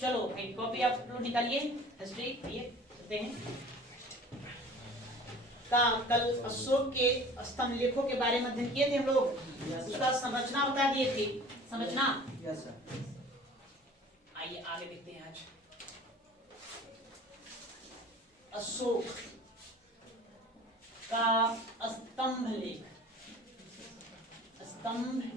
चलो भाई कॉपी आप लोग निकालिए, हिस्ट्री ये करते हैं का कल अशोक के स्तंभ लेखों के बारे में अध्ययन किए थे हम लोग, उसका संरचना बता दिए थे। संरचना आइए आगे देखते हैं। आज अशोक का स्तंभ लेख, स्तंभ लेख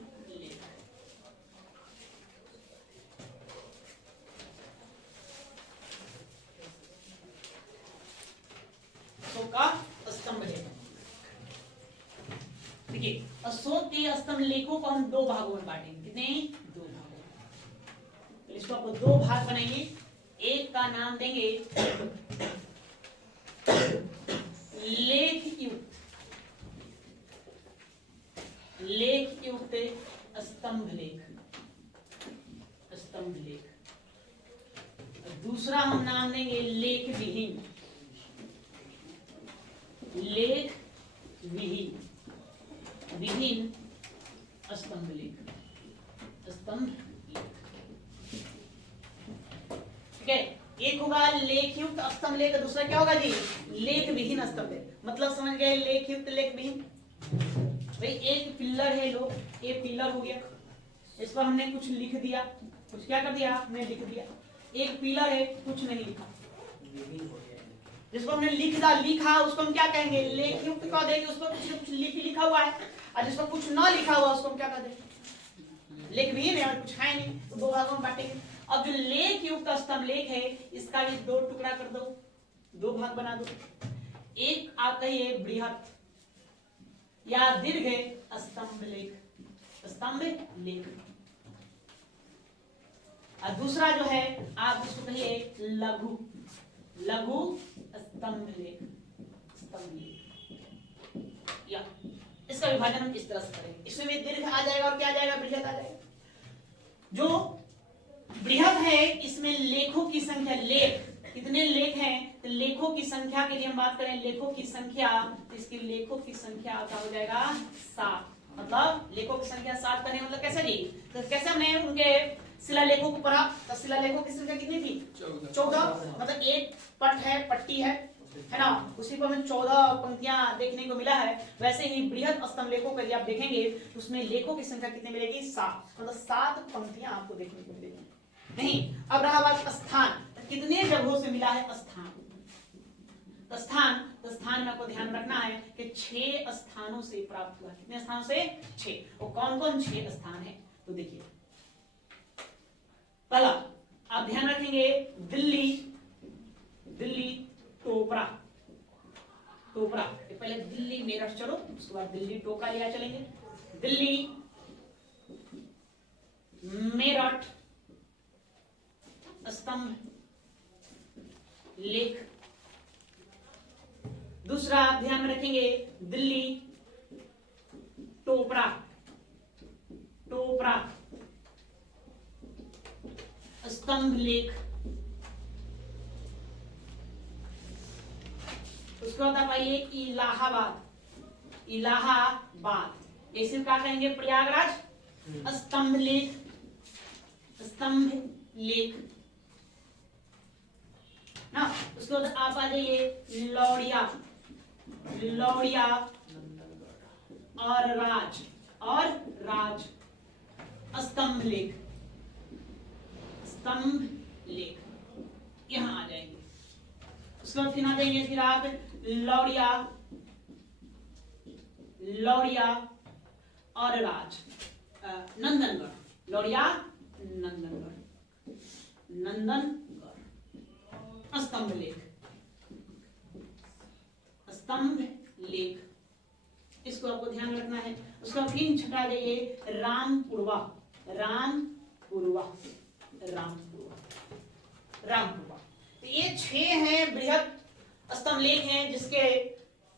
अशोक का स्तंभ लेख। देखिए अशोक के स्तंभ लेखों को हम दो भागों में बांटेंगे। कितने? दो भागों में। तो इसको आपको दो भाग बनाएंगे। एक का नाम देंगे लेख युक्त, लेख युक्त स्तंभ लेख, स्तंभ लेख। दूसरा हम नाम देंगे लेख विहीन, लेख विहीन, विहीन स्तंभ लेख, स्तंभ लेख। ठीक है, एक होगा लेख युक्त स्तंभ लेख, दूसरा क्या होगा जी? लेख विहीन स्तंभ लेख। मतलब समझ गए लेख युक्त लेख विहीन? भाई एक पिलर है लो, ये पिलर हो गया, इस पर हमने कुछ लिख दिया, कुछ क्या कर दिया? हमने लिख दिया। एक पिलर है, कुछ नहीं लिखा, जिसको हमने लिखा उसको हम क्या कहेंगे? लेख युक्त कह देंगे। उस पर कुछ लिखा हुआ है, और जिस पर कुछ न लिखा हुआ उसको हम क्या कह देंगे? लेख विहीन है और कुछ है नहीं, तो दो भागों में बांटेंगे। अब जो लेख युक्त स्तंभ लेख है, इसका भी दो टुकड़ा कर दो, दो भाग बना दो। एक आप कहिए बृहत या दीर्घ स्तंभ लेख, स्तंभ लेख। और दूसरा जो है आप उसको कहिए लघु, लघु स्तंभ लेख, स्तंभ लेख। या इसका विभाजन हम इस तरह से करेंगे। इसमें भी दीर्घ आ जाएगा और क्या आ जाएगा? बृहत आ जाएगा। जो बृहत है इसमें लेखों की संख्या, लेख कितने लेख हैं? तो लेखों की संख्या के लिए हम बात करें, लेखों की संख्या, तो इसकी लेखों की संख्या क्या हो जाएगा? 7। मतलब लेखों की संख्या 7 करने मतलब कैसे जी? तो कैसे हमने उनके शिलालेखों को पढ़ा, तो शिलालेखों की संख्या कितनी थी? 14। मतलब एक पट है, पट्टी है ना, उसी पर हमें 14 पंक्तियां देखने को मिला है। वैसे ही बृहत स्तंभ लेखों को यदि आप देखेंगे तो उसमें लेखों की संख्या कितनी मिलेगी? 7। मतलब 7 पंक्तियां आपको देखने को मिलेगी। नहीं, अब रहा बात स्थान, कितने जगहों से मिला है? स्थान, स्थान, तो स्थान में आपको ध्यान रखना है कि 6 स्थानों से प्राप्त हुआ। कितने स्थानों से? 6। और कौन कौन 6 स्थान है? तो देखिए, पहला आप ध्यान रखेंगे दिल्ली, दिल्ली टोपरा, टोपरा। पहले दिल्ली मेरठ चलो, उसके बाद दिल्ली टोपरा लिया चलेंगे। दिल्ली मेरठ स्तंभ लेख। दूसरा आप ध्यान में रखेंगे दिल्ली टोपरा, टोपरा स्तंभ लेख। उसके बाद आप आइए इलाहाबाद, इलाहाबाद, इसे क्या कहेंगे? प्रयागराज स्तंभ लेख, स्तंभ लेख ना। उसके बाद आप आ जाइए लौड़िया, लौड़िया और राज स्तंभ लेख, स्तंभ लेख, यहां आ जाएंगे। उसके बाद फिर आ जाएंगे फिर आप लौड़िया, लौड़िया और राज, नंदनगढ़, लौड़िया नंदनगढ़, नंदनगढ़ स्तंभ लेख, स्तंभ लेख। इसको आपको ध्यान रखना है। उसका फिर छटा जाइए रामपुरवा, रामपुरवा, रामपुरवा, रामपुरवा। तो ये 6 हैं बृहद स्तंभ लेख हैं, जिसके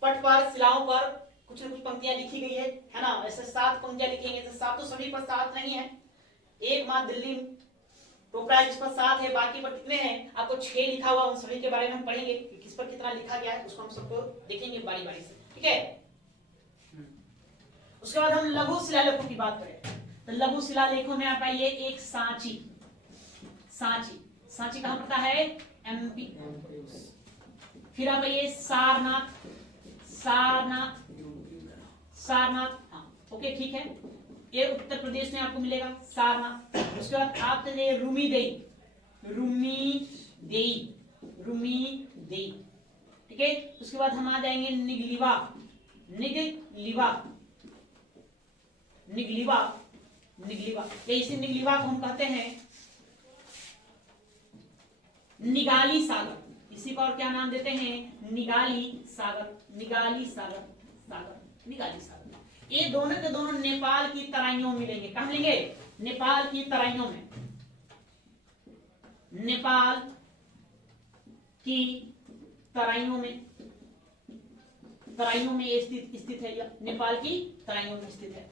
पट पर, शिलाओं पर कुछ न कुछ पंक्तियां लिखी गई है ना। ऐसे 7 पंक्तियां लिखेंगे तो 7 तो सभी पर 7 नहीं है, एक मात्र दिल्ली टोपरा जिस पर 7 है, बाकी पर कितने हैं? आपको 6 लिखा हुआ, उन सभी के बारे में हम पढ़ेंगे कि किस पर कितना लिखा गया है, उसको हम सबको देखेंगे बारी बारी से। ठीक है, उसके बाद हम लघु शिलालेखों की बात करें तो लघु शिलालेखों में आप आइए एक सांची, सांची, सांची कहां पड़ता है? एमपी। फिर आप ये सारनाथ, सारनाथ, सारनाथ, हाँ ओके ठीक है, ये उत्तर प्रदेश में आपको मिलेगा सारनाथ। उसके बाद आप चलिए रूमीदेई, रूमीदेई, रूमीदेई, ठीक है। उसके बाद हम आ जाएंगे निगलीवा, निगलीवा, निगलीवा, निगलीवा, ये इसी निगलीवा को हम कहते हैं निगाली सागर, इसी को और क्या नाम देते हैं? निगाली सागर, निगाली सागर, सागर, निगाली सागर। ये दोनों के दोनों नेपाल की तराइयों में मिलेंगे। कहां मिलेंगे? नेपाल की तराइयों में, नेपाल की तराइयों में, तराइयों में स्थित है, या नेपाल की तराइयों में स्थित है,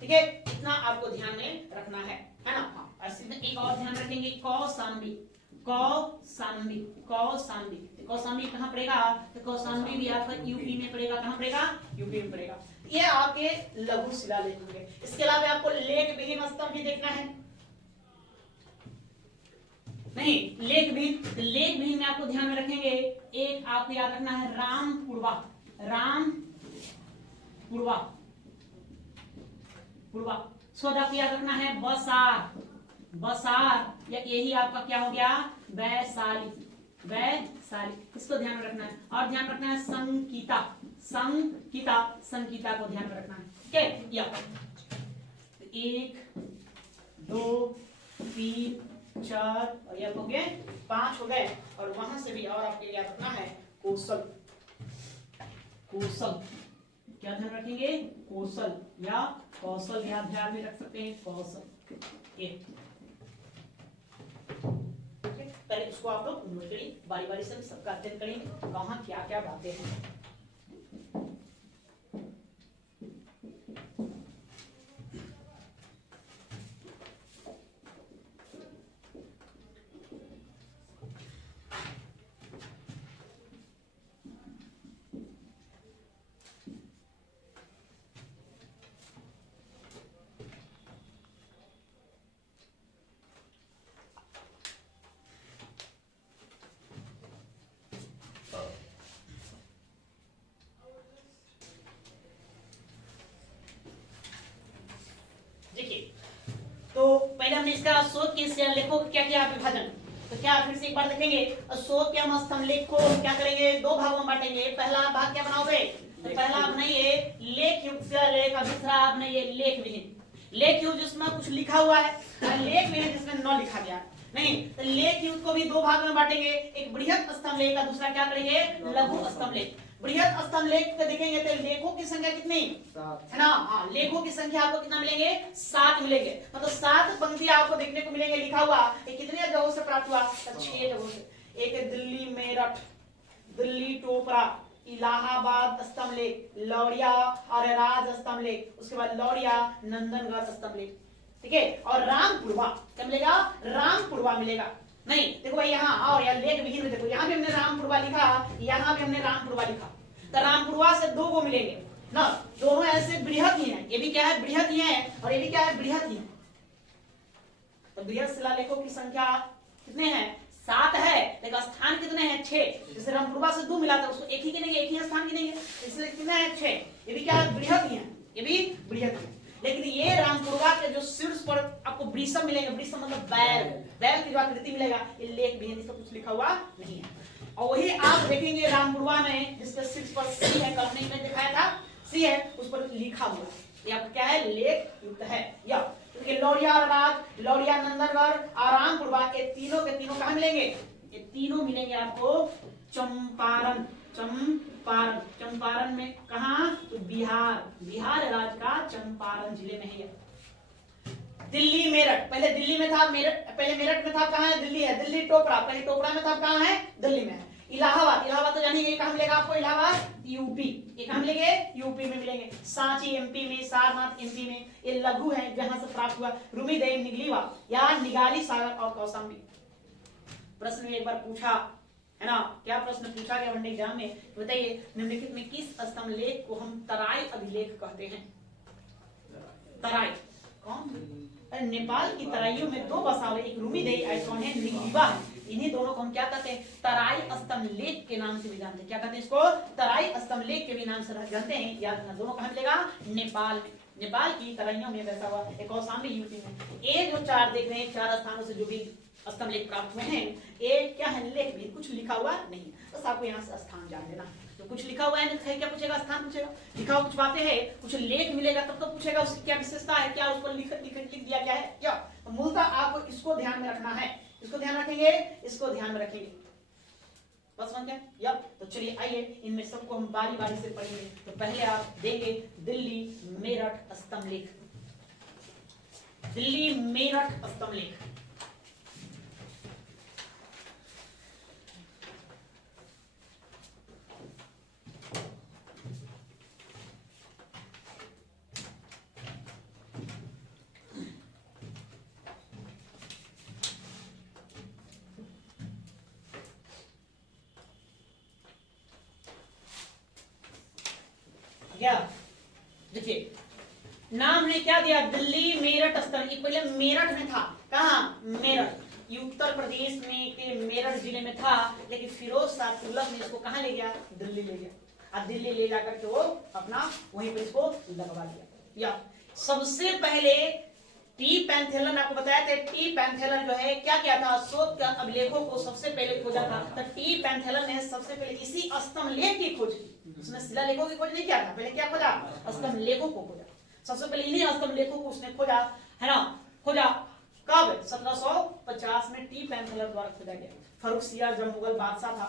ठीक है। इतना आपको ध्यान में रखना है ना। हाँ, एक और ध्यान रखेंगे, कौशाम्बी, कौशाम्बी, कौशाम्बी, कौशाम्बी कहाँ पड़ेगा? तो कौशाम्बी भी आपका यूपी में पड़ेगा। कहाँ पड़ेगा? यूपी में पड़ेगा। ये आपके लघु शिलालेख होंगे। इसके अलावा आपको लेख विहीन स्तंभ भी देखना है, नहीं लेख विहीन, लेख विहीन में आपको ध्यान में रखेंगे, एक आपको याद रखना है रामपुरवा, रामपुरवा, पुरवा। उसको आपको याद रखना है बसार, बसार, या यही आपका क्या हो गया? वैशाली, वैशाली, इसको ध्यान में रखना है। और ध्यान रखना है संकीता, संकीता, संकीता को ध्यान में रखना है, ठीक है। या 1 2 3 4 और ये हो गए 5 हो गए। और वहां से भी और आपके याद रखना है कौशल, कौशल, क्या ध्यान रखेंगे? कौशल या कौशल, या ध्यान में रख सकते हैं कौशल। पहले इसको आप लोग नोट करिए, बारी बारी से सबका अध्ययन करेंगे, कहाँ क्या क्या बातें हैं। तो पहले हमने इसका शोध के लेखों का क्या किया? विभाजन। तो क्या फिर से एक बार देखेंगे, शोध के हम स्तंभ लेख को क्या करेंगे? 2 भागों में बांटेंगे। पहला भाग क्या बनाओगे? तो पहला बनाइए लेख युक्त शिलालेख, और दूसरा बनाइए लेख विहीन। लेख युक्त जिसमें कुछ लिखा हुआ है, लेख विहीन जिसमें न लिखा गया नहीं। तो लेख युक्त को भी 2 भाग में बांटेंगे, एक बृहत स्तंभ लेख और दूसरा क्या करेंगे? लघु स्तंभ लेख। बृहत स्तंभ लेख को देखेंगे तो लेखों की संख्या कितनी है ना? हाँ, लेखों की संख्या आपको कितना मिलेंगे? 7 मिलेंगे। मतलब 7 पंक्ति आपको देखने को मिलेंगे लिखा हुआ। ये कितने जगहों से प्राप्त हुआ? 6 जगहों से। एक है दिल्ली मेरठ, दिल्ली टोपरा, इलाहाबाद स्तंभ लेख, लौरिया और राज स्तंभ लेख, उसके बाद लौरिया नंदनगढ़ स्तंभ लेख, ठीक है। और रामपुरवा क्या मिलेगा? रामपुरवा मिलेगा। नहीं देखो भाई यहाँ और या लेख विहीन में देखो, यहाँ भी हमने रामपुरवा लिखा, यहाँ भी हमने रामपुरवा लिखा। तो रामपुरवा से 2 को मिलेंगे ना, दोनों ऐसे बृहद ही हैं। ये भी क्या है? बृहद ही है, और ये भी क्या है? बृहद ही है। तो बृहद शिलालेखों की संख्या कितने हैं? 7 है, लेकिन स्थान कितने हैं? 6। जैसे रामपुरवा से 2 मिला था, उसको एक ही गिनेंगे, एक ही स्थान गिनेंगे, इसलिए कितने हैं? 6। ये भी क्या है? बृहद ही है, ये भी बृहद है। लेकिन ये रामपुरवा के जो शीर्ष पर आपको वृषभ मिलेंगे, वृषभ मतलब बैल, बैल की जो आकृति मिलेगा, ये लेख विहीन, इसका कुछ लिखा हुआ नहीं है। और वही आप देखेंगे रामपुरवा में जिसके शीर्ष पर सी है, कल में दिखाया था सी है, उस पर लिखा हुआ है। ये आपका क्या है? लेख युक्त है। या क्योंकि लौरिया और राज, लौरिया नंदनगढ़ और रामपुरवा, ये तीनों के तीनों कहाँ मिलेंगे? ये तीनों मिलेंगे आपको चंपारण, चंपारण, चंपारण में कहा? तो बिहार, बिहार राज्य का चंपारण जिले में है। दिल्ली मेरठ, पहले दिल्ली में था, मेरठ पहले मेरठ में था, कहाँ है? दिल्ली है। दिल्ली टोपरा, पहले टोपरा में था, कहाँ है? दिल्ली में है। इलाहाबाद, इलाहाबाद तो जानिए कहाँ मिलेगा आपको? इलाहाबाद यूपी, ये कहाँ मिलेंगे? यूपी में मिलेंगे। सांची एमपी में, सारनाथ एमपी में, ये लघु है जहां से प्राप्त हुआ। रूमीदेई, निगलीवा या निगाली सागर और कौशाम्बी। प्रश्न में एक बार पूछा है ना, क्या प्रश्न पूछा गया वनडे एग्जाम में? बताइए निम्नलिखित में किस स्तंभ लेख को हम तराई अभिलेख कहते हैं? तराई कौन? नेपाल की तराइयों में 2 बसा हुए, एक रूमीदेई और कौन है? निगलीवा है। इन्हीं दोनों को हम क्या कहते हैं, तराई स्तंभ लेख के नाम से भी जानते हैं। क्या कहते हैं इसको, तराई स्तंभ लेख के भी नाम से जानते हैं। याद रखना, दोनों कहां मिलेगा, नेपाल में, नेपाल की तराइयों में बसा हुआ एक और सामने यूपी में। ये जो चार देख रहे हैं, चार स्थानों से जो भी स्तंभ लेख प्राप्त हुए हैं, ये क्या है, लेख भी, कुछ लिखा हुआ नहीं, बस आपको यहाँ से स्थान जान लेना। तो कुछ लिखा हुआ है, क्या पूछेगा, स्थान पूछेगा। लिखा हुआ कुछ बातें हैं, कुछ लेख मिलेगा तब तो पूछेगा उसकी क्या विशेषता है, क्या उस पर लिख दिया गया है क्या। तो मूलतः आपको इसको ध्यान में रखना है, इसको ध्यान रखेंगे, इसको ध्यान में रखेंगे, बस समझ गए। यप, तो चलिए आइए इनमें सबको हम बारी बारी से पढ़ेंगे। तो पहले आप देंगे दिल्ली मेरठ स्तंभ लेख, दिल्ली मेरठ स्तंभ लेख। क्या देखिए, नाम ने क्या दिया, दिल्ली मेरठ स्तंभ। ये पहले मेरठ में था, कहा, मेरठ, ये उत्तर प्रदेश में के मेरठ जिले में था, लेकिन फिरोज शाह तुगलक ने इसको कहां ले गया, दिल्ली ले गया। अब दिल्ली ले जाकर के वो अपना वहीं पर इसको लगवा दिया। या सबसे पहले टी पैंथेलन, आपको बताया था, टी पैंथेलन जो है क्या किया था, शोध का अभिलेखों को सबसे पहले खोजा था। तो टी पैंथेलन ने सबसे पहले इसी स्तंभ लेख की खोज की, उसने शिलालेखों की खोज नहीं किया था। पहले क्या खोजा, स्तंभ लेखों को खोजा, सबसे पहले इन्हीं स्तंभ लेखों को उसने खोजा, है ना। खोजा कब, 1750 में टी पैंथेलन द्वारा खोजा गया। फर्रुखसियर जब मुगल बादशाह था,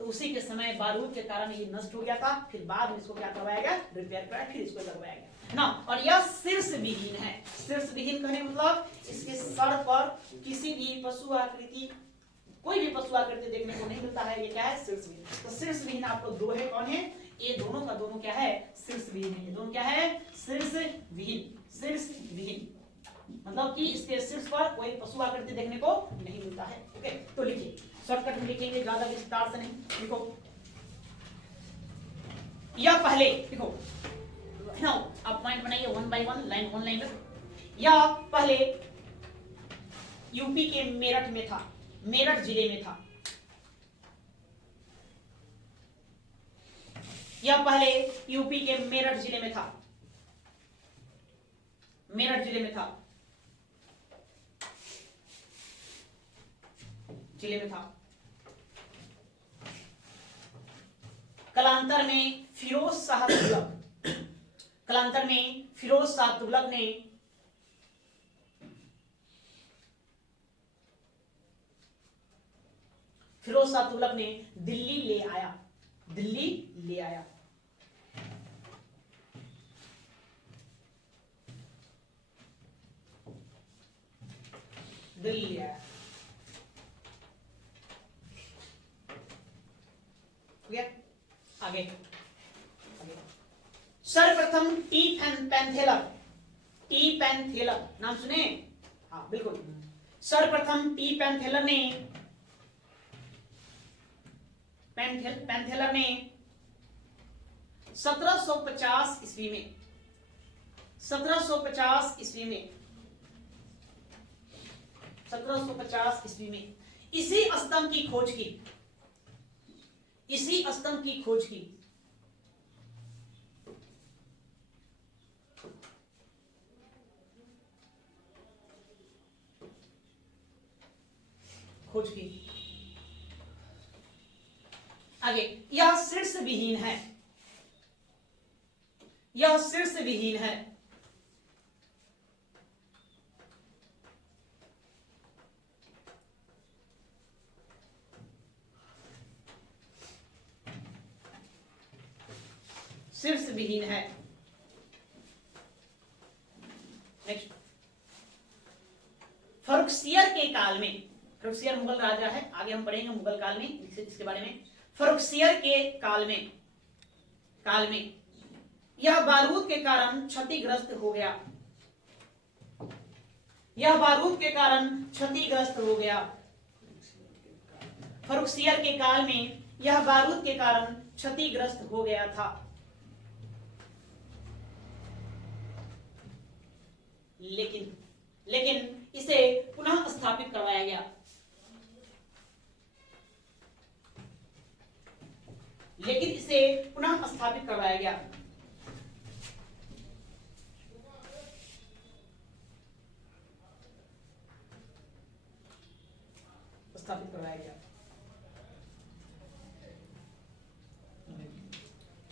तो उसी के समय बारूद के कारण ये नष्ट हो गया था। फिर बाद में इसको क्या करवाया गया, रिपेयर कराया, फिर इसको लगवाया गया ना। और यह शीर्ष विहीन है। शीर्ष विहीन कहने मतलब इसके सर पर किसी भी पशु आकृति, कोई भी पशु आकृति देखने को नहीं मिलता है। ये क्या है, शीर्ष विहीन। तो शीर्ष विहीन आपको दो है, कौन है, ये दोनों का दोनों क्या है, शीर्ष विहीन है। दोनों क्या है, शीर्ष विहीन। शीर्ष विहीन मतलब कि इसके शीर्ष पर कोई पशु आकृति देखने को नहीं मिलता है। ओके, तो लिखिए, शॉर्टकट में लिखेंगे, ज्यादा विस्तार से नहीं। लिखो, या पहले लिखो, आप पॉइंट बनाइए, one by one, line one line में। या पहले यूपी के मेरठ में था, मेरठ जिले में था। या पहले यूपी के मेरठ जिले में था, मेरठ जिले में था, जिले में था। कलांतर में फिरोज शाह तुगलक, कलांतर में फिरोज शाह तुगलक ने दिल्ली ले आया, दिल्ली ले आया। दिल्ली ले आया, आगे सर्वप्रथम टी पैंथेलर, टी पैंथेलर नाम सुने, हाँ बिल्कुल। सर्वप्रथम टी पैंथेलर ने, पैंथेलर ने 1750 ईस्वी में, 1750 ईस्वी में, 1750 ईस्वी में इसी स्तंभ की खोज की, इसी स्तंभ की खोज की। खोज की। आगे, यह शीर्ष विहीन है, यह शीर्ष विहीन है। शीर्ष विहीन है। नेक्स्ट, फर्रुखसियर के काल में, फर्रुखसियर मुगल राजा है, आगे हम पढ़ेंगे मुगल काल में इसके बारे में। फर्रुखसियर के काल में यह बारूद के कारण क्षतिग्रस्त हो गया, यह बारूद के कारण क्षतिग्रस्त हो गया। फर्रुखसियर के काल में यह बारूद के कारण क्षतिग्रस्त हो गया था। लेकिन इसे पुनः स्थापित करवाया गया, करवाया गया। स्थापित करवाया गया।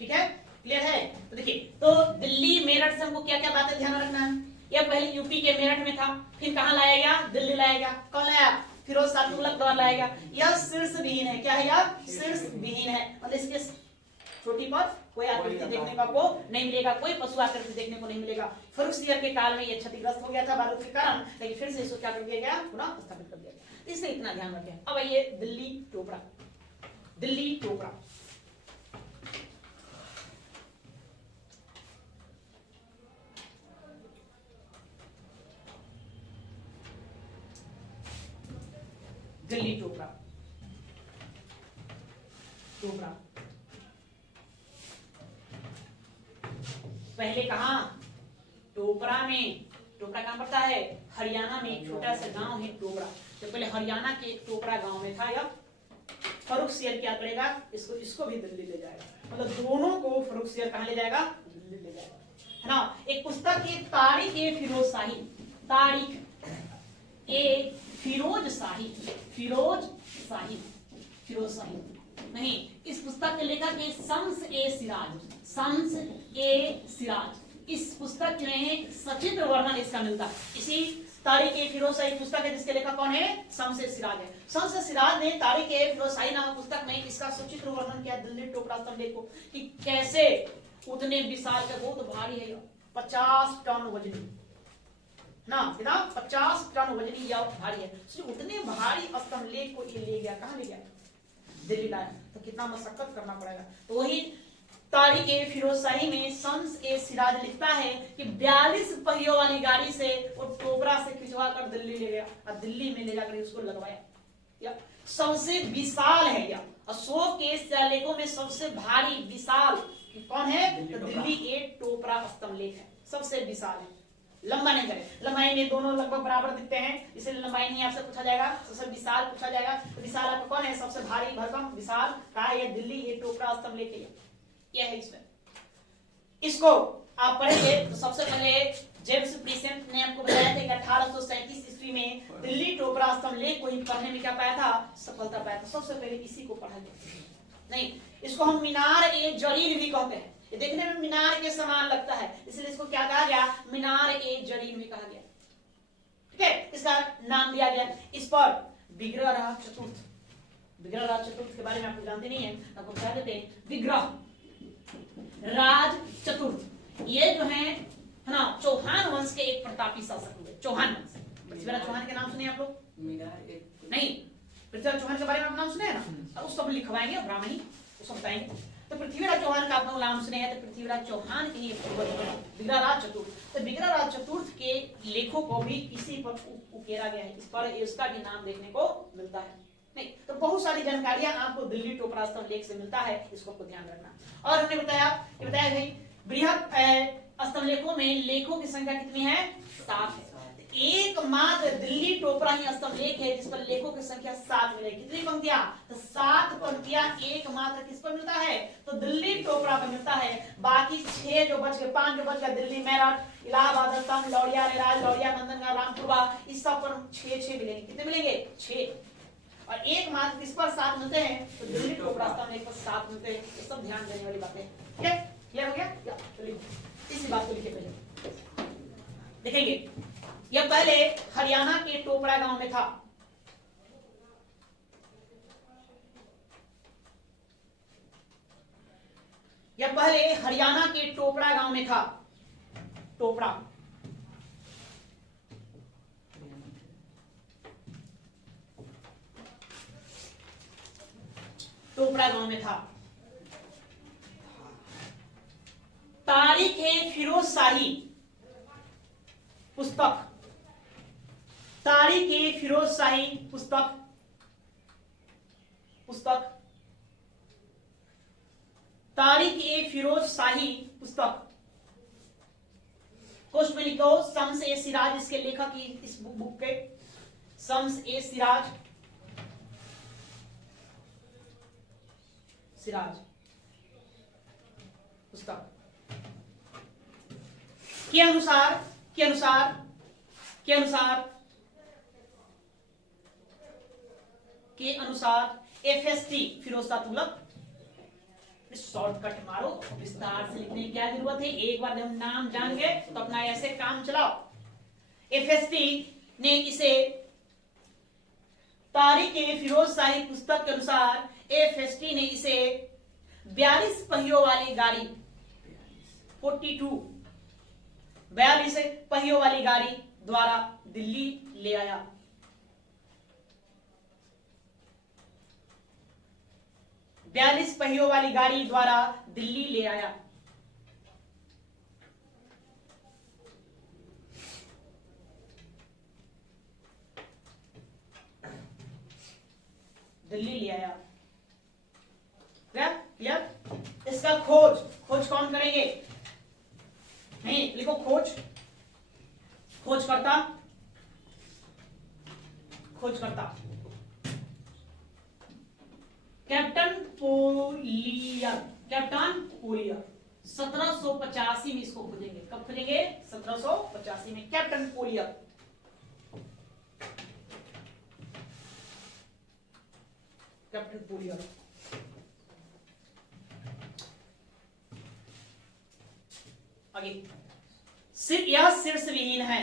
ठीक है, क्लियर है? तो देखिए, तो दिल्ली मेरठ से हमको क्या क्या बातें ध्यान रखना है। यह पहले यूपी के मेरठ में था, फिर कहां लाया गया? दिल्ली लाया गया। कौन लाया? फिरोज शाह तुगलक द्वारा लाया गया। यह शीर्ष विहीन है। क्या है यह? शीर्ष विहीन है, मतलब इसके चोटी पर कोई आकृति देखने को आपको नहीं मिलेगा, कोई पशु आकृति देखने को नहीं मिलेगा। फर्रुखसियर के काल में यह क्षतिग्रस्त हो गया था बारूद के कारण, लेकिन फिर से इसको क्या कर दिया गया? पुनः स्थापित कर दिया गया। इससे इतना ध्यान रखें। अब आइए दिल्ली टोपरा। दिल्ली टोपरा दिल्ली टोपरा टोपरा पहले कहा? टोपरा में। टोपरा कहां पड़ता है? हरियाणा में एक छोटा सा गांव है टोपरा। तो पहले हरियाणा के टोपरा गांव में था। यह फर्रुखसियर क्या करेगा? इसको भी दिल्ली ले जाएगा, मतलब दोनों को फर्रुखसियर कहां ले जाएगा? दिल्ली ले जाएगा, है ना। एक पुस्तक है तारीख ए फिरोज शाही। तारीख ए फिरोज शाही। फिरोज शाही, फिरोज शाही नहीं, इस पुस्तक के लेखक है शम्स ए सिराज। शम्स ए सिराज। इस पुस्तक में सचित्र वर्णन इसका मिलता है। इसी तारीख ए फिरोज शाही पुस्तक है जिसके लेखक कौन है? शम्स ए सिराज है। शम्स ए सिराज ने तारीख ए फिरोज शाही नामक पुस्तक में इसका सचित्र वर्णन किया दिल्ली टोपरा स्तंभ को, कि कैसे उतने विशाल का, बहुत भारी है, 50 टन वजनी ना, कितना? 50 टन वजनी या भारी है। उतने भारी स्तंभ लेख को ये ले गया, कहां ले गया? दिल्ली लाया। तो कितना मशक्कत करना पड़ेगा। तो वही तारीख ए फिरोज शाही में शम्स ए सिराज लिखता है कि 42 पहियों वाली गाड़ी से वो टोपरा से खिंचवा कर दिल्ली ले गया और दिल्ली में ले जाकर उसको लगवाया। सबसे विशाल है यह, अशोक के शिलालेखों में सबसे भारी विशाल कौन है? तो दिल्ली ए टोपरा स्तंभ लेख है, सबसे विशाल है। लंबा नहीं करे, लंबाई में दोनों लगभग बराबर दिखते हैं, इसलिए लंबाई नहीं आपसे पूछा जाएगा, सबसे विशाल पूछा जाएगा। तो विशाल आपका कौन है? सबसे भारी भरकम विशाल कहा है दिल्ली ये टोपरा स्तंभ लेके, यह है इसमें। इसको आप पढ़ेंगे तो सबसे पहले जेम्स प्रिसेंट ने आपको बताया था कि 1837 ईस्वी में दिल्ली टोपरा स्तंभ लेख को ही पढ़ने में क्या पाया था? सफलता पाया था। सबसे पहले इसी को पढ़ा गया। नहीं, इसको हम मीनार ए जरीर भी कहते हैं। ये देखने में मीनार के समान लगता है, इसलिए इसको क्या कहा गया? मीनार ए जरीर भी कहा गया। ठीक है, इसका नाम दिया गया। इस पर विग्रहराज चतुर्थ, विग्रहराज चतुर्थ के बारे में आपको जानते नहीं है, आपको बता देते हैं। विग्रह राज चतुर्थ ये जो है ना, चौहान वंश के एक प्रतापी शासक हुए। चौहान वंश, पृथ्वीराज चौहान के नाम सुने आप लोग? नहीं, पृथ्वीराज चौहान के बारे में आप नाम सुने हैं ना? उस सब लिखवाएंगे ब्राह्मणी, उसको बताएंगे। तो पृथ्वीराज चौहान का आप लोग नाम सुने हैं, तो पृथ्वीराज चौहान के लिए विग्रहराज चतुर्थ। तो विग्रहराज चतुर्थ के लेखों को भी इसी पर उकेरा गया है, इस पर इसका भी नाम देखने को मिलता है। नहीं तो बहुत सारी जानकारियां आपको दिल्ली टोपरा स्तंभ लेख से मिलता है, इसको आपको ध्यान रखना। और हमने बताया भाई बृहद स्तंभ लेखों में लेखों की संख्या कितनी है? 7 है। एकमात्र दिल्ली टोपरा ही स्तंभ लेख है जिस पर लेखों की संख्या 7 मिलेगी। कितनी पंक्तियां? तो 7 पंक्तियां एकमात्र किस पर मिलता है? तो दिल्ली टोपरा पर मिलता है। बाकी 6 जो बच गए, 5 जो बच गए, दिल्ली मेरठ, इलाहाबाद, स्तंभ, लौड़िया, रेराज, लौड़िया, नंदनगढ़, रामपुरवा, इस सब पर 6 मिलेंगे। कितने मिलेंगे? 6। और एकमात्र किस पर 7 मिलते हैं? तो दिल्ली टोपरा स्तंभ लेख पर 7 मिलते हैं। ये सब ध्यान देने वाली बातें। ठीक है, क्लियर हो गया? चलिए इसी बात को लिखे पहले देखेंगे। यह पहले हरियाणा के टोपरा गांव में था। यह पहले हरियाणा के टोपरा गांव में था। टोपरा टोपरा गांव में था। तारीख है फिरोज शाही पुस्तक, तारीख ए फिरोज शाही पुस्तक, तारीख ए फिरोज शाही पुस्तक। क्वेश्चन में लिखो शम्स ए सिराज, इसके लेखक की इस बुक के शम्स ए सिराज, पुस्तक के अनुसार के अनुसार के अनुसार के अनुसार एफएसटी फिरोजशाह तुगलक। शॉर्टकट मारो, विस्तार से लिखने की क्या जरूरत है, एक बार जब नाम जान गए तो अपना ऐसे काम चलाओ। एफएसटी ने इसे तारीख ए फिरोजशाही पुस्तक के अनुसार एफएसटी ने इसे 42 पहियों वाली गाड़ी 42 पहियों वाली गाड़ी द्वारा दिल्ली ले आया। 42 पहियों वाली गाड़ी द्वारा दिल्ली ले आया। दिल्ली ले आया। क्लियर? इसका खोज कौन करेंगे? नहीं, लिखो खोज करता कैप्टन पोलियर 1785 में इसको खोजेंगे। कब खोजेंगे? 1785 में कैप्टन पोलियर। आगे, यह शीर्षविहीन है।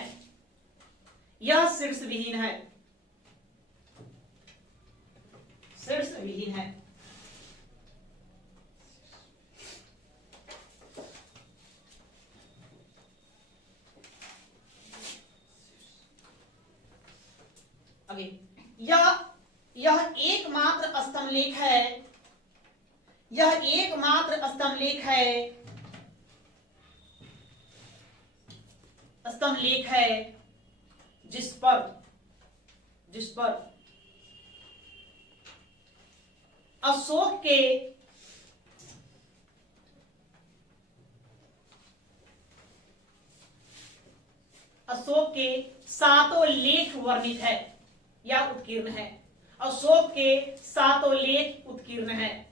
आगे, यह एकमात्र स्तंभलेख है जिस पर अशोक के सातों लेख वर्णित है या उत्कीर्ण है। अशोक के सातों लेख उत्कीर्ण है।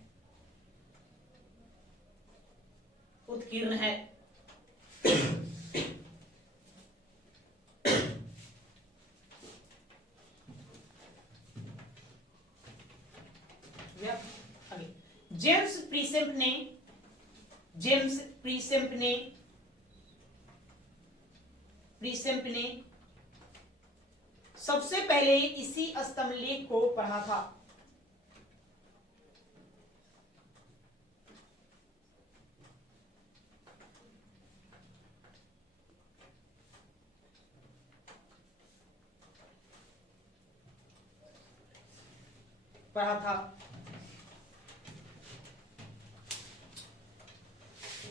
जेम्स प्रीसेम्प ने सबसे पहले इसी स्तंभलेख को पढ़ा था।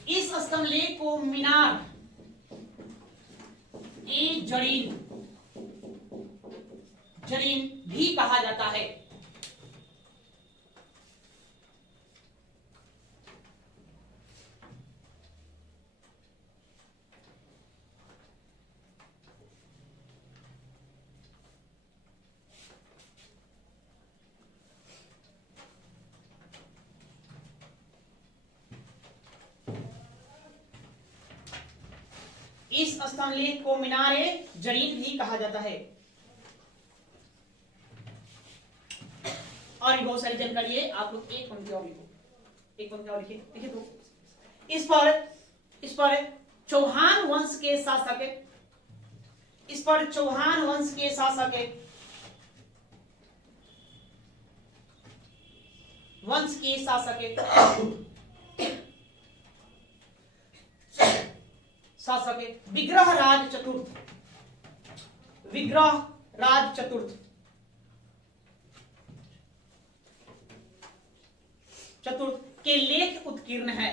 इस स्तंभलेख को मीनार ए जरीन भी कहा जाता है। इस स्तंभलेख को मीनार ए जरीन भी कहा जाता है। और बहुत सारी जानकारी है, आप लोग एक पंक्ति और लिखिए तो इस पर चौहान वंश के शासक विग्रहराज चतुर्थ के लेख उत्कीर्ण है।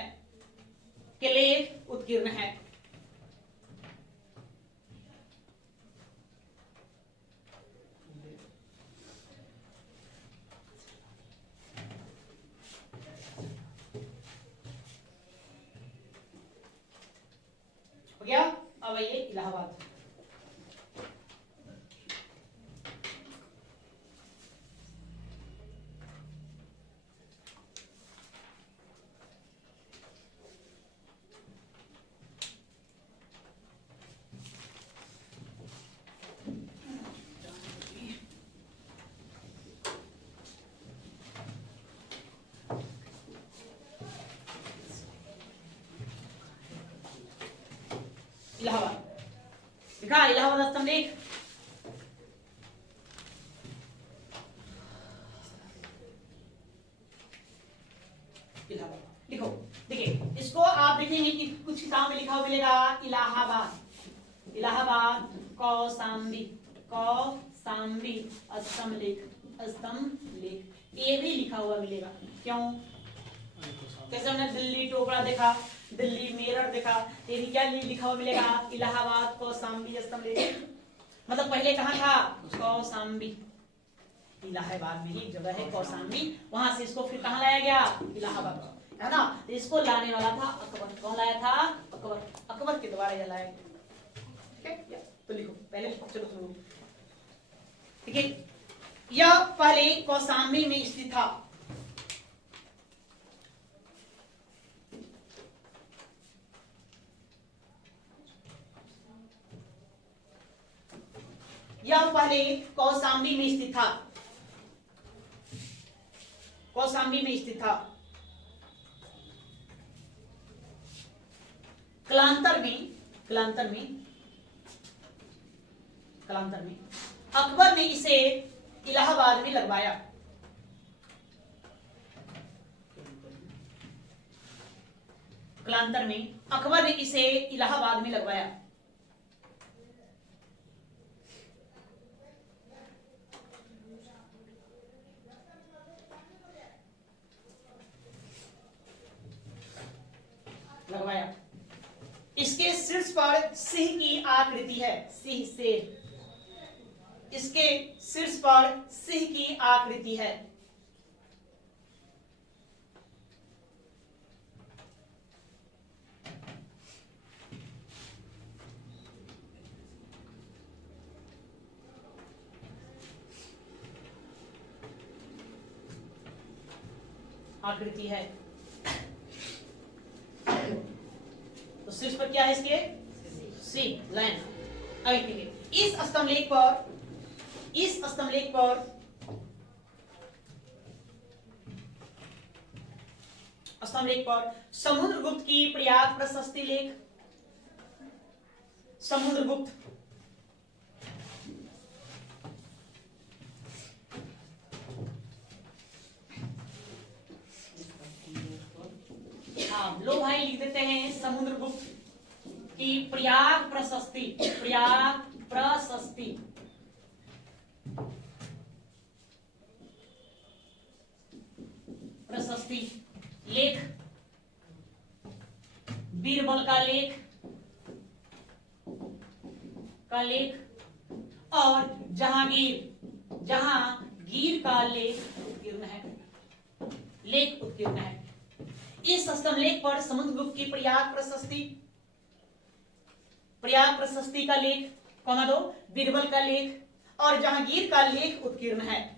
हो गया? अब आइए इलाहाबाद। इलाहाबाद लिखा, इलाहाबाद स्तंभ लेख। इलाहाबाद लिखो। देखिए इसको आप देखेंगे कि कुछ किताब में लिखा हुआ मिलेगा इलाहाबाद, इलाहाबाद कौशाम्बी, कौशाम्बी स्तंभ लेख, स्तंभ लेख, ये भी लिखा हुआ मिलेगा। क्यों? जैसे हमने दिल्ली टोकरा देखा, दिल्ली मेरठ देखा, ये भी क्या लिखा हुआ मिलेगा? इलाहाबाद कौशाम्बी स्तंभ लेख। मतलब पहले कहाँ था? कौशाम्बी, इलाहाबाद में ही एक जगह है कौशाम्बी, वहां से इसको फिर कहाँ लाया गया? इलाहाबाद, है ना। तो इसको लाने वाला था अकबर। कौन लाया था? अकबर, अकबर के द्वारा यह लाया गया। ठीक है, तो लिखो पहले, चलो सुनो। ठीक है, यह पहले कौशाम्बी में स्थित था। यह पहले कौशाम्बी में स्थित था, कौशाम्बी में स्थित था। कालांतर में, कालांतर में, कालांतर में अकबर ने इसे इलाहाबाद में लगवाया। कालांतर में अकबर ने इसे इलाहाबाद में लगवाया। लगवाया। इसके शीर्ष पर सिंह की आकृति है, सिंह से, इसके शीर्ष पर सिंह की आकृति है। आकृति है, तो शीर्ष पर क्या है इसके? सी लाइन। आगे इस स्तंभ लेख पर, इस स्तंभ लेख पर स्तंभ लेख पर समुद्रगुप्त की प्रयाग प्रशस्ति लेख, समुद्रगुप्त, लो भाई लिख देते हैं समुद्रगुप्त की प्रयाग प्रशस्ति, प्रयाग प्रशस्ति, प्रशस्ति लेख, बीरबल का लेख, का लेख और जहांगीर, जहांगीर का लेख उत्कीर्ण है, लेख उत्कीर्ण है। इस स्तंभ लेख पर समुद्रगुप्त की प्रयाग प्रशस्ति, प्रयाग प्रशस्ति का लेख, कौन दो? बीरबल का लेख और जहांगीर का लेख उत्कीर्ण है।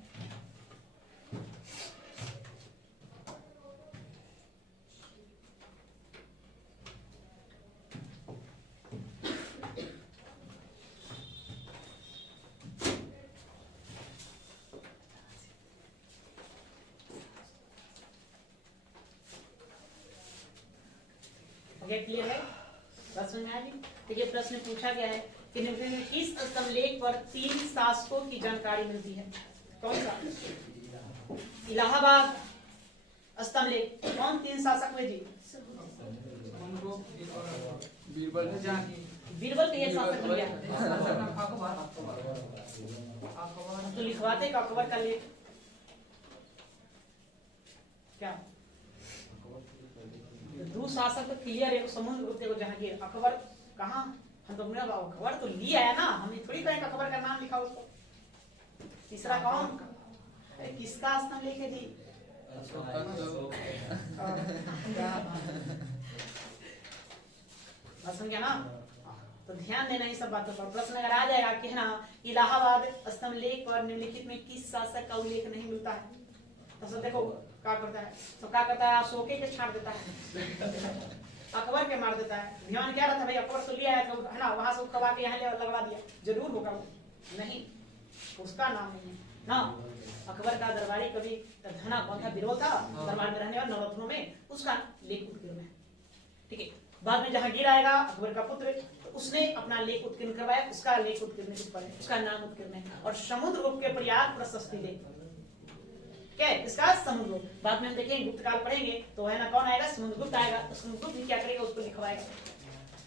क्लियर है? प्रश्न में आ गई। देखिए प्रश्न पूछा गया है कि निम्न में किस स्तंभ लेख पर 3 शासकों की जानकारी मिलती है? कौन सा? इलाहाबाद स्तंभ लेख, कौन 3 शासक हुए जी? बीरबल, बीरबल के शासक बन गया तो लिखवाते का अकबर का लेख क्या? दो शासक तो क्लियर है, समुद्रगुप्त को जहांगीर, अकबर कहाँ? हम तो अकबर तो लिया है ना, हमने थोड़ी कहा अकबर का नाम लिखा उसको। तीसरा कौन? किसका स्तंभ लेख है जी? समझ गया ना? तो ध्यान देना इन सब बातों पर। प्रश्न अगर आ जाएगा कि है ना इलाहाबाद स्तंभ लेख पर निम्नलिखित में किस शासक का उल्लेख नहीं मिलता है, तो सब देखो क्या करता है, तो क्या करता है? अशोके के छाड़ देता है, अकबर के मार देता है। ध्यान क्या रहता है भाई, अकबर तो लिया है ना, वहां से उठवा के यहाँ लगवा दिया, जरूर होगा वो, नहीं उसका नाम नहीं है ना। अकबर का दरबारी कभी धना कौन था? बीरबल था, दरबार में रहने वाला नवरत्नों में, उसका लेख उत्कीर्ण है। ठीक है, बाद में जहां गिर आएगा अकबर का पुत्र, तो उसने अपना लेख उत्कीर्ण करवाया, उसका लेख उत्कीर्ण किस पर है, उसका नाम उत्कीर्ण है। और समुद्रगुप्त के प्रयाग प्रशस्ति दे, क्या है इसका, समुद्रगुप्त। बाद में हम देखेंगे गुप्त काल पढ़ेंगे तो है ना, कौन आएगा, समुद्रगुप्त आएगा। तो समुद्रगुप्त भी क्या करेगा, उसको लिखवाएगा।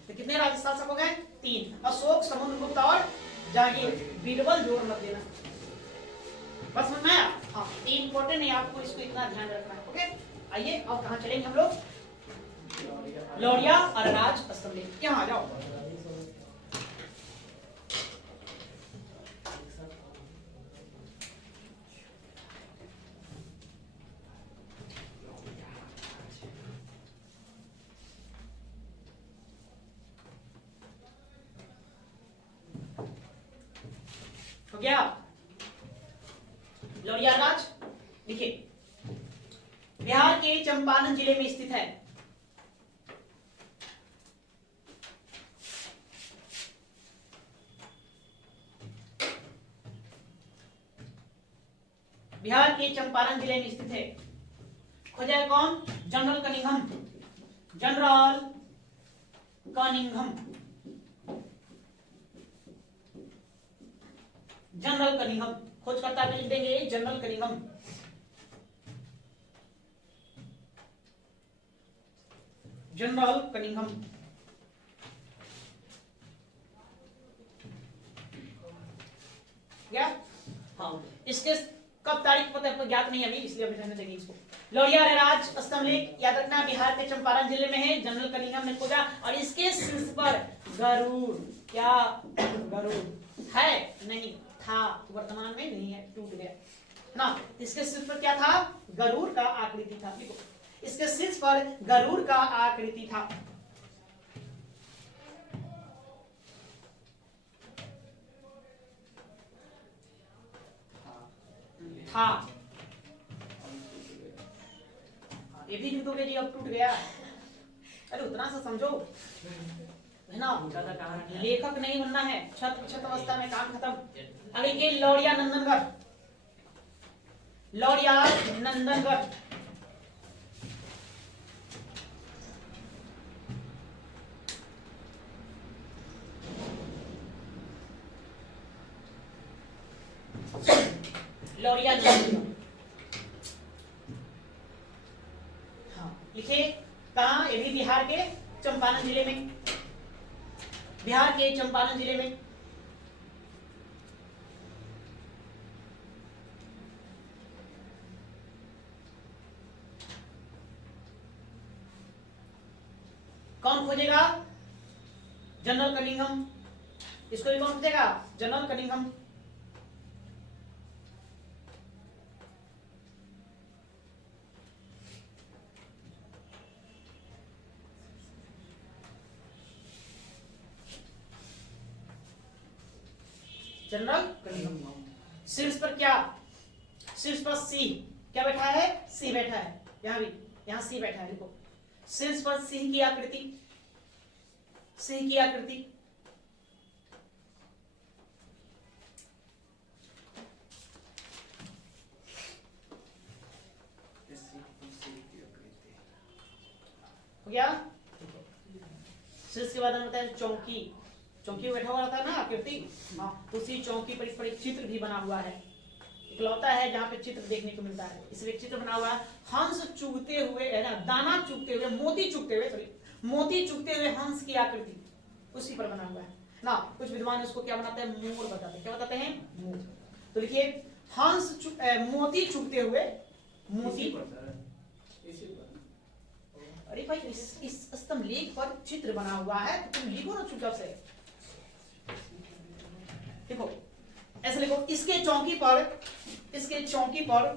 तो कितने शासक हो गए, 3। अशोक, समुद्रगुप्त और जहांगीर। बीरबल जोर मत देना, बस समझ में आया। हाँ, 3 इंपॉर्टेंट है, आपको इसको इतना ध्यान रखना है। ओके, आइए अब कहां चलेंगे हम लोग, लौरिया अरराज स्तंभलेख। यहाँ आ जाओ। हो गया, लौरिया राज। देखिए, बिहार के चंपारण जिले में स्थित है। बिहार के चंपारण जिले में स्थित है। खोजा कौन, general Cunningham, general Cunningham, general Cunningham. खोजकर्ता में लिख देंगे जनरल कनिंघम। General Cunningham. क्या, हाँ, इसके कब तारीख पता है ज्ञात नहीं अभी, इसलिए अभी रहने देंगे इसको। लौरिया अरराज स्तंभलेख याद रखना, बिहार के चंपारण जिले में है। जनरल कनिंघम ने खोजा और इसके शीर्ष पर गरुड़, क्या गरुड़ है, नहीं था, वर्तमान में नहीं है, टूट गया ना। इसके शीर्ष पर क्या था, गरुड़ का आकृति था। देखो, इसके शीर्ष पर गरुड़ का आकृति था। था, ये भी लिखोगे जी, अब टूट गया। अरे उतना सा समझो है ना, लेखक नहीं बनना है। छत अवस्था में काम खत्म। अभी के लौरिया नंदनगढ़, लौरिया नंदनगढ़। लौरिया नंदनगढ़, हाँ लिखे कहा, ये भी बिहार के चंपारण जिले में, बिहार के चंपारण जिले में। कौन खोजेगा, जनरल कनिंघम। इसको भी कौन खोजेगा, जनरल कनिंघम। General Cunningham. शीर्ष पर क्या, शीर्ष पर सी, क्या बैठा है, सी बैठा है। यहां भी, यहां सी बैठा है। देखो, शीर्ष पर सिंह की आकृति, सिंह की आकृति। हो गया। शीर्ष के बाद हम बताए चौकी, चौकी में बैठा हुआ रहता है ना आकृति, हाँ, उसी चौकी पर इस पर एक चित्र भी बना हुआ है। इकलौता है जहां पे चित्र देखने को मिलता है। इसलिए चित्र बना हुआ है, हंस चुगते हुए, है ना, दाना चुगते हुए, मोती चुगते हुए, सॉरी, मोती चुगते हुए हंस की आकृति उसी पर बना हुआ है ना। कुछ विद्वान उसको क्या बनाते हैं, मोर बताते हैं। क्या बताते हैं, मोर। तो लिखिए, हंस मोती चुगते हुए, मोती। अरे भाई, इस स्तंभलेख पर चित्र बना हुआ है, तो तुम लिखो ना चुपचाप से। देखो, ऐसे लिखो, इसके चौकी पर, इसके चौकी पर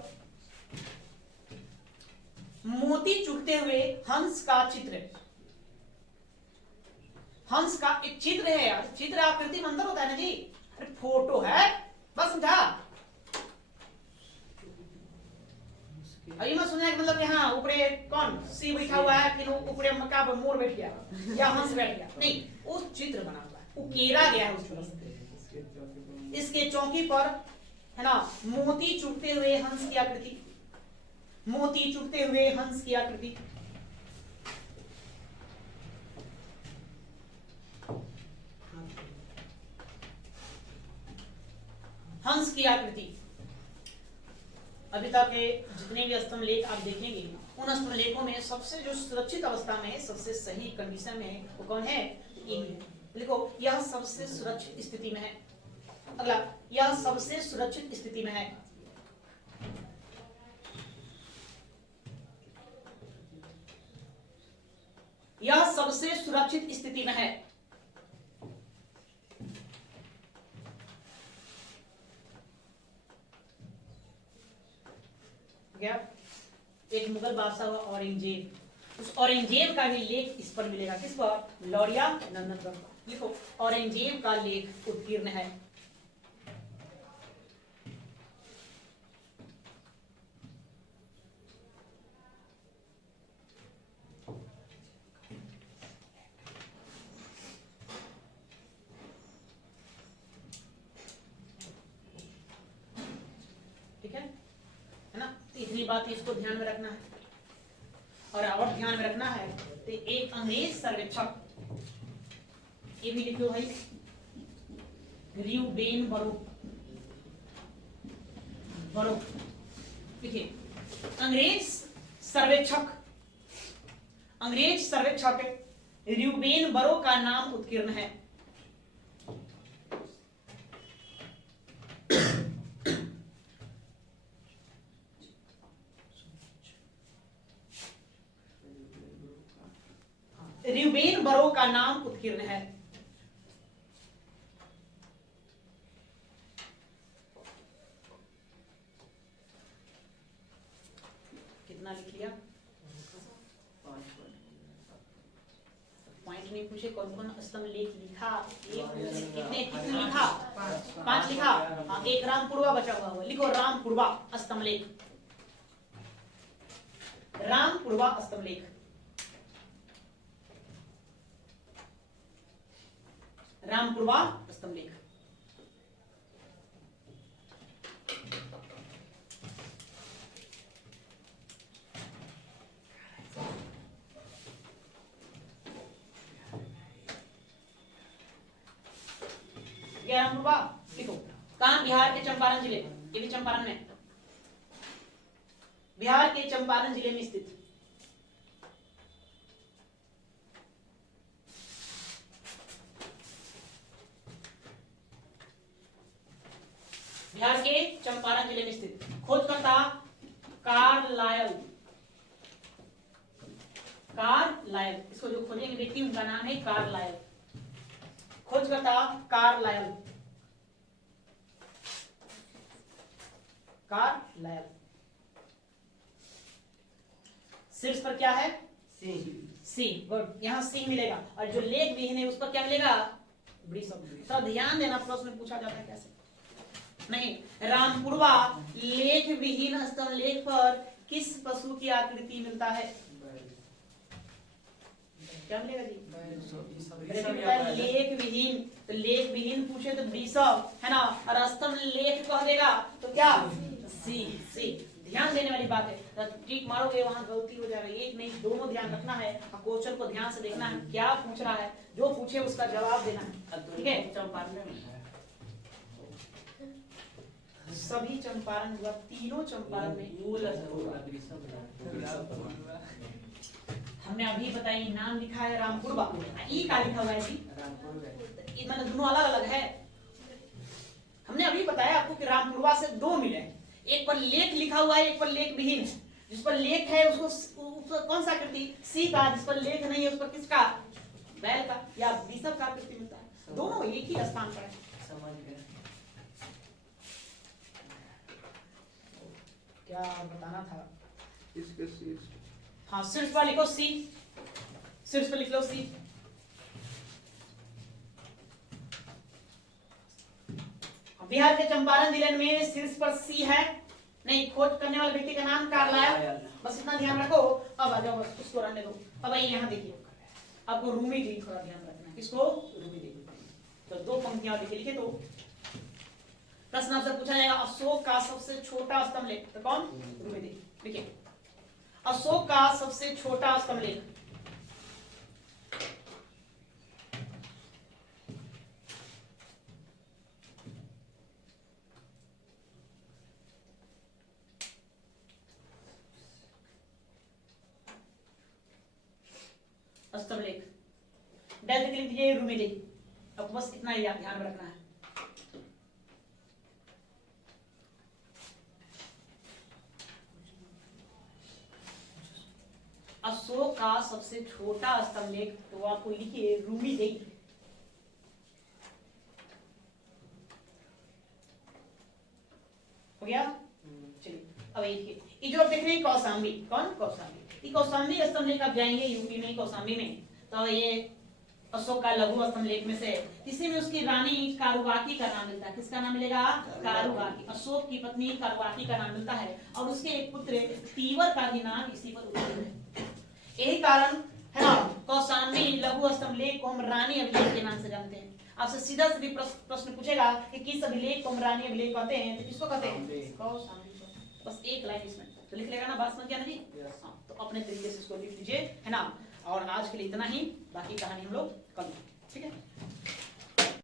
मोती चुगते हुए हंस का चित्र। हंस का एक चित्र है यार, चित्र आकृति में अंतर होता है ना जी। अरे फोटो है, बस समझा। अभी मैं सुना कि मतलब कि हाँ, ऊपरे कौन सी बैठा हुआ है, फिर ऊपरे मक्का पर मोर बैठ गया या हंस बैठ गया, नहीं, वो चित्र बना हुआ है, उकेरा गया है उस पर। इसके चौकी पर, है ना, मोती चुगते हुए हंस की आकृति, मोती चुगते हुए हंस की आकृति। की आकृति। अभी तक के जितने भी स्तंभ लेख आप देखेंगे, उन स्तंभ लेखों में सबसे जो सुरक्षित अवस्था में, सबसे सही कंडीशन में है, वो कौन है? यही है। लिखो, यह सबसे सुरक्षित स्थिति में है। अगला, यह सबसे सुरक्षित स्थिति में है। यह सबसे सुरक्षित स्थिति में है। क्या? एक मुगल बादशाह हुआ औरंगजेब, उस औरंगजेब का भी लेख इस पर मिलेगा। किस पर? लौरिया नंदन पर। लिखो, औरंगजेब का लेख उत्कीर्ण है। ठीक है ना? तो इतनी बात इसको ध्यान में रखना है। और ध्यान में रखना है तो एक अंग्रेज सर्वेक्षक, ये भी लिख लो भाई, र्यूबेन बरो। देखिए, अंग्रेज सर्वेक्षक र्यूबेन बरो का नाम उत्कीर्ण है। र्यूबेन बरो का नाम उत्कीर्ण है। कितना लिख लिया? पॉइंट नहीं पूछे कौन कौन स्तंभ लेख लिखा, कितने लिखा? 5 लिखा। हाँ, एक रामपुरवा बचा हुआ है। लिखो, रामपुरवा स्तंभ लेख। रामपुरवा स्तंभ लेख। रामपुरवा स्तंभ लेख। रामपुरवा लिखो, कहां? बिहार के चंपारण जिले, ये भी चंपारण में, बिहार के चंपारण जिले में स्थित। बिहार के चंपारण जिले में स्थित। खोजकर्ता कार्लायल। इसको जो खोजेंगे व्यक्ति, उनका नाम है कार्लायल। खोजकर्ता कार्लायल। शीर्ष पर क्या है? सी। गुड, यहाँ सी मिलेगा। और जो लेख विहीन है उस पर क्या मिलेगा? तो ध्यान देना, प्रश्न में पूछा जाता है कैसे नहीं। रामपुरवा लेख विहीन स्तंभ लेख पर किस पशु की आकृति मिलता है? क्या मिलेगा जी? लेख विहीन। तो लेख विहीन पूछे तो वृषभ है ना, और स्तंभ लेख कह देगा तो क्या? सी। ध्यान देने वाली बात है। ठीक मारोगे वहां गलती हो जाएगा। एक नहीं, दोनों ध्यान रखना है। क्वेश्चन को ध्यान से देखना है, क्या पूछ रहा है, जो पूछे उसका जवाब देना है। ठीक है? सभी चंपारण हुआ, तीनों चंपारण में। हमने अभी बताई, नाम लिखा है रामपुरवा, ई का लिखा हुआ है जी? मतलब दोनों अलग अलग है। हमने अभी बताया आपको कि रामपुरवा से 2 मिले, एक पर लेख लिखा हुआ है, एक पर लेख विहीन। जिस पर लेख है उसको कौन सा आकृति? सी का। जिस पर लेख नहीं है उस पर किसका? बैल का या वृषभ का आकृति मिलता है। दोनों एक ही स्थान पर है। क्या बताना था? हाँ, शीर्ष पर लिखो सी। शीर्ष पर लिख लो सी। बिहार के चंपारण जिले में शीर्ष पर सी है। नहीं, खोज करने वाले व्यक्ति का नाम कार्लायल। बस इतना ध्यान रखो। अब आ जाओ, बस उसको रहने दो। अब यहाँ देखिए, आपको रूमी डी थोड़ा ध्यान रखना है। किसको? रूमी डी। तो 2 पंक्तियां लिखे तो प्रश्न आपसे पूछा जाएगा, अशोक का सबसे छोटा स्तंभ लेख तो कौन? रूमी डी। देखिए, अशोक का सबसे छोटा स्तंभ लेख। लिख दीजिए रुमिली। अब बस इतना ही आप ध्यान में रखना है। अशोक का सबसे छोटा स्तंभ लेख, तो आपको लिखिए रुमिली। हो गया? चलिए अब देखिए, ये जो आप देख रहे हैं कौशाम्बी, कौन? कौशाम्बी। ये कौशाम्बी स्तंभ लेख आप जाएंगे यूपी में, कौशाम्बी में, तो ये अशोक का लघु स्तंभ लेख में से इसी में उसकी रानी कारुबाकी का नाम मिलता है। किसका नाम मिलेगा? कारुबाकी। अशोक की पत्नी कारुबाकी का नाम मिलता है और उसके एक पुत्र तीवर का भी नाम इसी पर उल्लेख है। यही कारण है ना कौशाम्बी लघु स्तंभ लेख को हम रानी अभिलेख के नाम से जानते हैं। आपसे सीधा सीधी प्रश्न पूछेगा कि किस अभिलेख को हम रानी अभिलेख कहते हैं, तो किसको कहते हैं? कौशाम्बी। बस एक लाइन इसमें तो लिख लेगा ना, बात समझ गया ना जी? हाँ, तो अपने तरीके से इसको लिख लीजिए, है ना। और आज के लिए इतना ही, बाकी कहानी हम लोग कल, ठीक है।